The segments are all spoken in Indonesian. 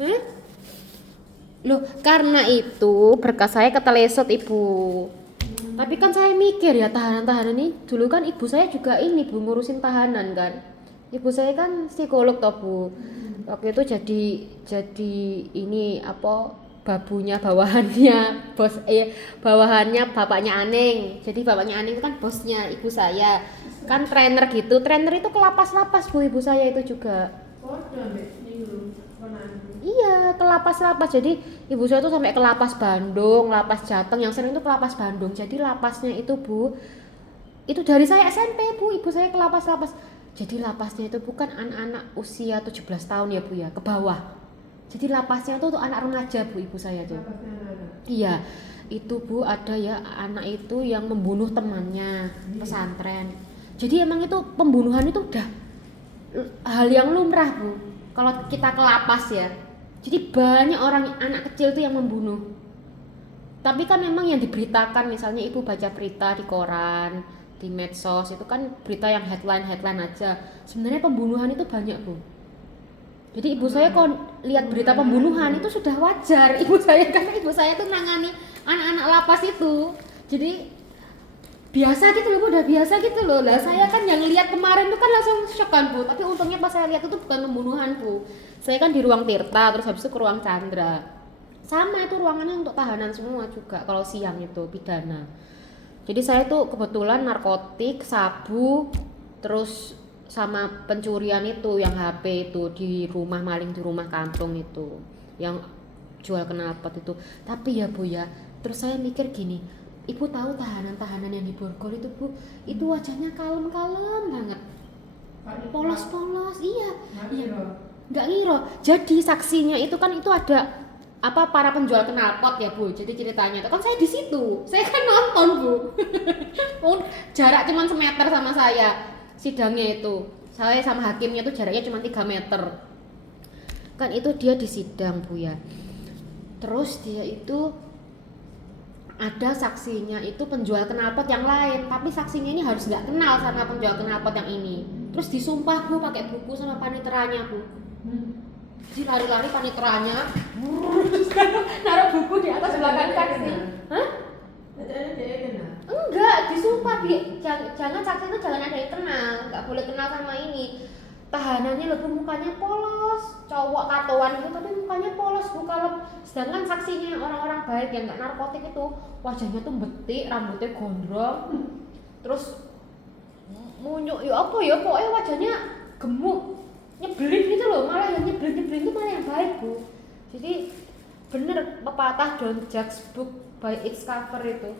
Hah? Loh, karena itu berkas saya ketelesot ibu. Tapi kan saya mikir ya, tahanan-tahanan ini dulu kan ibu saya juga ini bu, ngurusin tahanan kan. Ibu saya kan psikolog toh bu. Waktu itu jadi ini apa, babunya bawahannya bos, bawahannya bapaknya Aneng. Jadi bapaknya Aneng itu kan bosnya ibu saya. Kan trainer gitu. Trainer itu ke lapas-lapas bu, ibu saya itu juga. Iya, ke lapas-lapas. Jadi ibu saya tuh sampai ke lapas Bandung, lapas Jateng, yang sering tuh ke lapas Bandung. Jadi lapasnya itu bu, itu dari saya SMP bu, ibu saya ke lapas-lapas. Jadi lapasnya itu bukan anak-anak usia 17 tahun ya bu ya, ke bawah. Jadi lapasnya tuh anak remaja bu, ibu saya tuh. Iya, itu bu ada ya anak itu yang membunuh temannya pesantren. Jadi emang itu pembunuhan itu udah hal yang lumrah bu. Kalau kita ke lapas ya, jadi banyak orang anak kecil tuh yang membunuh. Tapi kan memang yang diberitakan, misalnya ibu baca berita di koran, di medsos, itu kan berita yang headline aja. Sebenarnya pembunuhan itu banyak bu. Jadi ibu saya kalau lihat berita pembunuhan itu sudah wajar. Ibu saya karena ibu saya tuh nangani anak-anak lapas itu. Jadi biasa gitu loh bu, udah biasa gitu loh. Lah saya kan yang lihat kemarin tuh kan langsung shock kan bu. Tapi untungnya pas saya lihat itu bukan pembunuhan bu. Saya kan di ruang Tirta, terus habis itu ke ruang Chandra. Sama itu ruangannya untuk tahanan semua juga kalau siang itu pidana. Jadi saya tuh kebetulan narkotik, sabu, terus sama pencurian itu yang HP itu di rumah maling di rumah kampung itu yang jual knalpot itu. Tapi ya bu ya, terus saya mikir gini, ibu tahu tahanan-tahanan yang di Borgol itu bu, itu wajahnya kalem-kalem banget, polos-polos, iya, iya, nggak ngiro. Jadi saksinya itu kan itu ada apa, para penjual knalpot ya bu. Jadi ceritanya itu kan saya di situ, saya kan nonton bu. Jarak cuma semeter sama saya, sidangnya itu saya sama hakimnya tuh jaraknya cuma 3 meter kan. Itu dia di sidang bu ya. Terus dia itu ada saksinya itu penjual knalpot yang lain, tapi saksinya ini harus nggak kenal sama penjual knalpot yang ini. Terus disumpah bu pakai buku sama paniteranya bu. Jadi lari-lari paniteranya naruh buku di atas belakang saksi. Hah? Enggak, disumpah jangan saksi itu jangan ada yang kenal, nggak boleh kenal sama ini. Tahanannya lebih mukanya polos, cowok katoan itu tapi mukanya polos bu kalem. Sedangkan saksinya orang-orang baik yang nggak narkotik itu wajahnya tuh betik, rambutnya gondrong, terus munyuk ya apa ya, pokoknya wajahnya gemuk, nyebelin gitu loh. Malah yang nyebelin itu malah yang baik bu. Jadi bener pepatah don't judge book by its cover itu.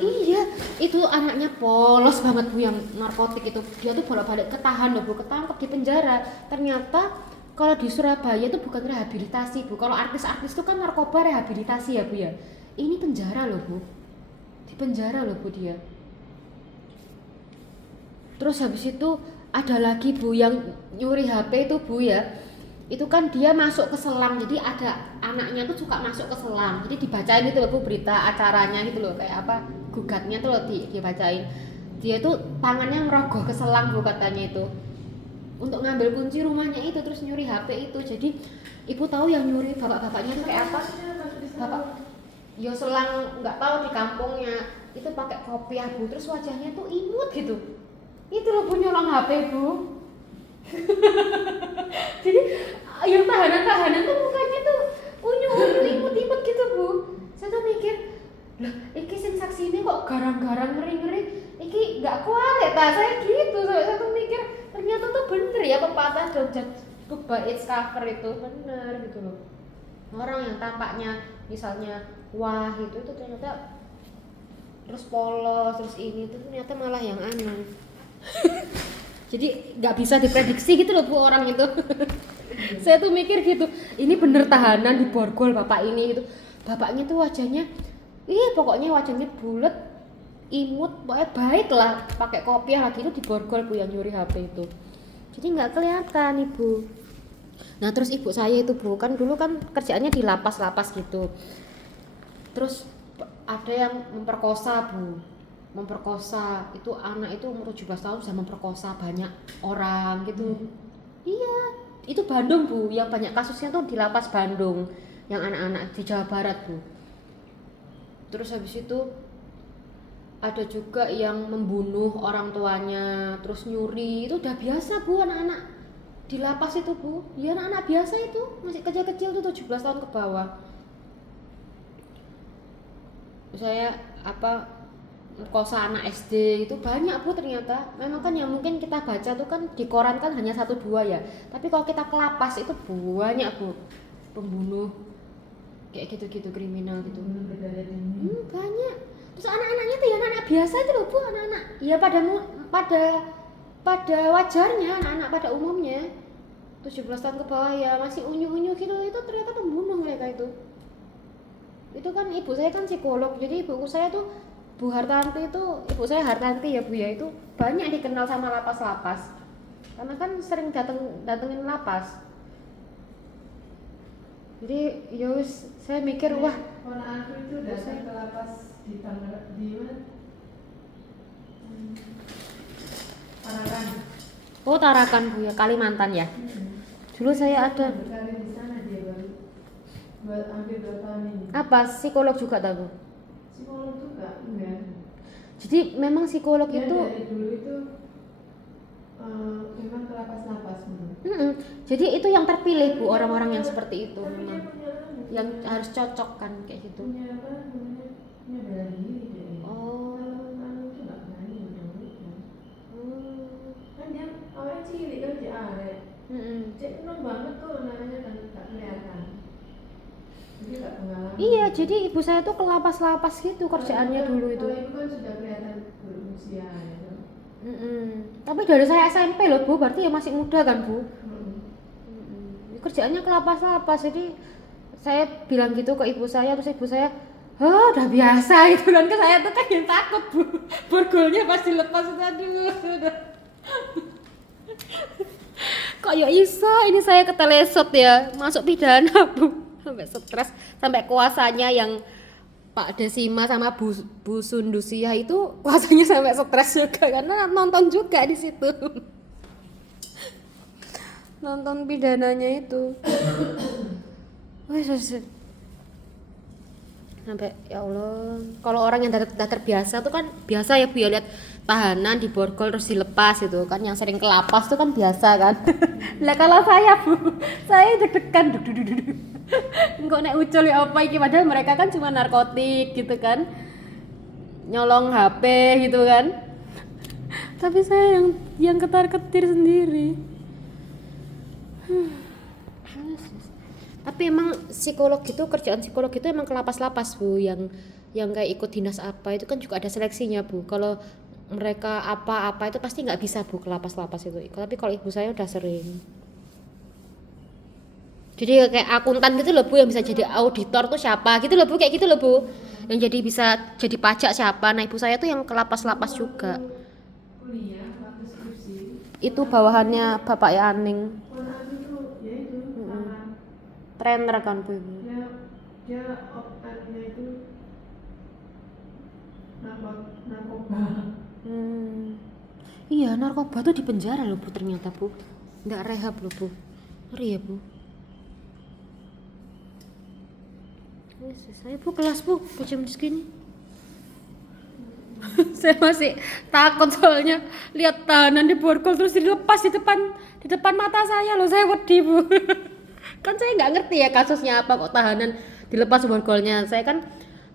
Iya, itu anaknya polos banget bu yang narkotik itu. Dia tuh bolak-balik ketahan loh bu, ketangkep di penjara. Ternyata kalau di Surabaya itu bukan rehabilitasi bu. Kalau artis-artis itu kan narkoba rehabilitasi ya bu ya. Ini penjara loh bu, di penjara loh bu dia. Terus habis itu ada lagi bu yang nyuri HP itu bu ya. Itu kan dia masuk ke selang, jadi ada anaknya tuh suka masuk ke selang, jadi dibacain gitu loh bu berita acaranya gitu loh, kayak apa gugatnya tuh loh dibacain. Dia tuh tangannya ngerogoh ke selang bu katanya itu untuk ngambil kunci rumahnya itu, terus nyuri HP itu. Jadi ibu tahu yang nyuri bapak-bapaknya tuh kayak apa? Bapak yo selang nggak tahu di kampungnya itu pakai kopiah bu, terus wajahnya tuh imut gitu. Itu loh bu nyolong HP bu. Jadi yang tahanan-tahanan tuh mukanya tuh unyu-unyu, imut-imut gitu bu. Saya tuh mikir, lah iki sing saksi ini kok garang-garang ngeri-ngeri, iki gak kuat ta saya gitu. Saya tuh mikir ternyata tuh bener ya pepatah don't judge book by its cover itu bener gitu loh. Orang yang tampaknya misalnya wah itu ternyata terus polos terus ini tuh ternyata malah yang aneh. Jadi nggak bisa diprediksi gitu loh bu orang itu. Saya tuh mikir gitu, ini bener tahanan di Borgol bapak ini gitu. Bapaknya tuh wajahnya, pokoknya wajahnya bulat, imut, pokoknya baik lah. Pakai kopiah lagi itu di Borgol bu yang nyuri HP itu. Jadi nggak kelihatan ibu. Nah terus ibu saya itu bu kan dulu kan kerjaannya di lapas-lapas gitu. Terus ada yang memperkosa bu, memperkosa itu anak itu umur 17 tahun sudah memperkosa banyak orang gitu. Iya, itu Bandung Bu, yang banyak kasusnya tuh di lapas Bandung, yang anak-anak di Jawa Barat Bu. Terus habis itu ada juga yang membunuh orang tuanya, terus nyuri, itu udah biasa Bu anak-anak di lapas itu Bu. Ya anak-anak biasa itu, masih kecil-kecil tuh 17 tahun ke bawah. Saya apa kosa anak SD itu banyak Bu ternyata. Memang kan yang mungkin kita baca tuh kan di koran kan hanya 1-2 ya. Tapi kalau kita ke lapas itu banyak Bu. Pembunuh kayak gitu-gitu, kriminal gitu. Banyak. Terus anak-anaknya tuh ya anak-anak biasa itu loh Bu, anak-anak. Ya pada wajarnya, anak-anak pada umumnya 17 tahun ke bawah ya masih unyu-unyu gitu, itu ternyata pembunuh mereka itu. Itu kan ibu saya kan psikolog, jadi ibuku saya tuh Bu Hartanti itu, ibu saya Hartanti ya Bu ya, itu banyak dikenal sama lapas-lapas karena kan sering datengin lapas. Jadi yus saya mikir wah ponakanku itu datang ke lapas di Tangerang, di mana? Tarakan. oh Tarakan Bu ya, Kalimantan ya. Dulu saya ada Berkali di sana dia baru buat hampir 2 tahun ini. apa psikolog juga tahu Bu. Psikolog juga enggak. Jadi memang psikolog Dia itu dari dulu itu memang ke lapas-lapas. jadi itu yang terpilih Bu, orang-orang yang seperti itu Tapi dia memang punya yang harus cocok kan kayak gitu. punya apa namanya, punya bela diri dia. Oh. Kalau itu nggak berani mudah-mudahan. Kan dia awalnya cilik kan dia arek. Cek penuh banget tuh anaknya kan nggak kelihatan. Jadi nggak pengalaman. Iya, jadi ibu saya tuh ke lapas-lapas gitu kerjaannya dulu itu. Kalau itu kan sudah kelihatan berusia ya. Tapi dari saya SMP loh Bu, berarti ya masih muda kan Bu. Kerjaannya ke lapas-lapas, jadi saya bilang gitu ke ibu saya, terus ibu saya, oh udah biasa itu kan, ke saya tuh kan yang takut Bu, borgolnya pas dilepas itu aduh udah. Kok ya iso ini saya ketelesot ya, masuk pidana Bu, sampai stres, sampai kuasanya yang Pak Desima sama Bu Sundusia itu kuasanya sampai stres juga karena nonton juga di situ. Nonton pidananya itu. Wih, sampai ya Allah. Kalau orang yang udah terbiasa tuh kan biasa ya Bu ya, lihat tahanan di borgol terus dilepas itu kan, yang sering ke lapas tuh kan biasa kan. Lah kalau saya Bu, saya deg-degan enggak nek ucul ya apa iki, padahal mereka kan cuma narkotik gitu kan. Nyolong HP gitu kan. Tapi saya yang ketar-ketir sendiri. Tapi emang psikolog itu, kerjaan psikolog itu emang ke lapas-lapas Bu, yang kayak ikut dinas apa itu kan juga ada seleksinya Bu. Kalau mereka apa-apa itu pasti nggak bisa Bu ke lapas-lapas itu. Tapi kalau ibu saya udah sering. Jadi kayak akuntan gitu loh Bu, yang bisa jadi auditor tuh siapa gitu loh Bu, kayak gitu loh Bu. Yang jadi bisa jadi pajak siapa. Nah ibu saya tuh yang ke lapas-lapas juga. Kuliah waktu skripsi. Itu bawahannya Bapak Yaning. Ponakanku itu ya itu sama. Trainer kan Bu. Dia otaknya itu narkoba. Iya, narkoba tuh di penjara loh Bu ternyata Bu. Nggak rehab loh Bu. Ngeri ya Bu. Saya Bu kelas Bu, kok jam segini? Saya masih takut soalnya lihat tahanan di borgol terus dilepas di depan mata saya loh, saya wedi Bu. Kan saya nggak ngerti ya kasusnya apa kok tahanan dilepas borgolnya. Saya kan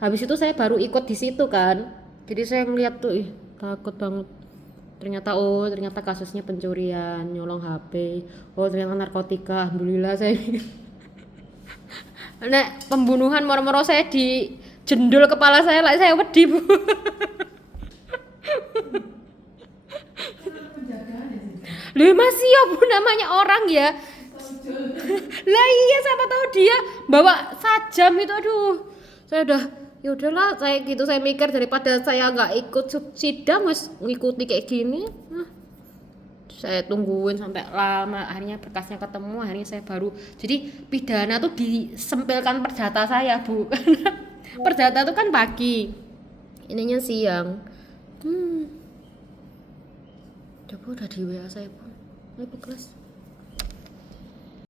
habis itu saya baru ikut di situ kan. Jadi saya ngeliat tuh, takut banget. Ternyata kasusnya pencurian, nyolong HP. Oh ternyata narkotika. Alhamdulillah saya. Nek pembunuhan moro-moro saya di jendul kepala saya, lah saya wedi Bu. Loh masih ya Bu, namanya orang ya. Lah iya, siapa tahu dia bawa sajam itu, aduh. Saya udah ya udahlah, saya gitu, saya mikir daripada saya nggak ikut sidang wis ngikuti kayak gini. Saya tungguin sampai lama, akhirnya berkasnya ketemu, akhirnya saya baru, jadi pidana tuh disempilkan perdata saya Bu. Perdata tuh kan pagi, ininya siang. Coba udah di WA saya Bu, ayo Bu kelas.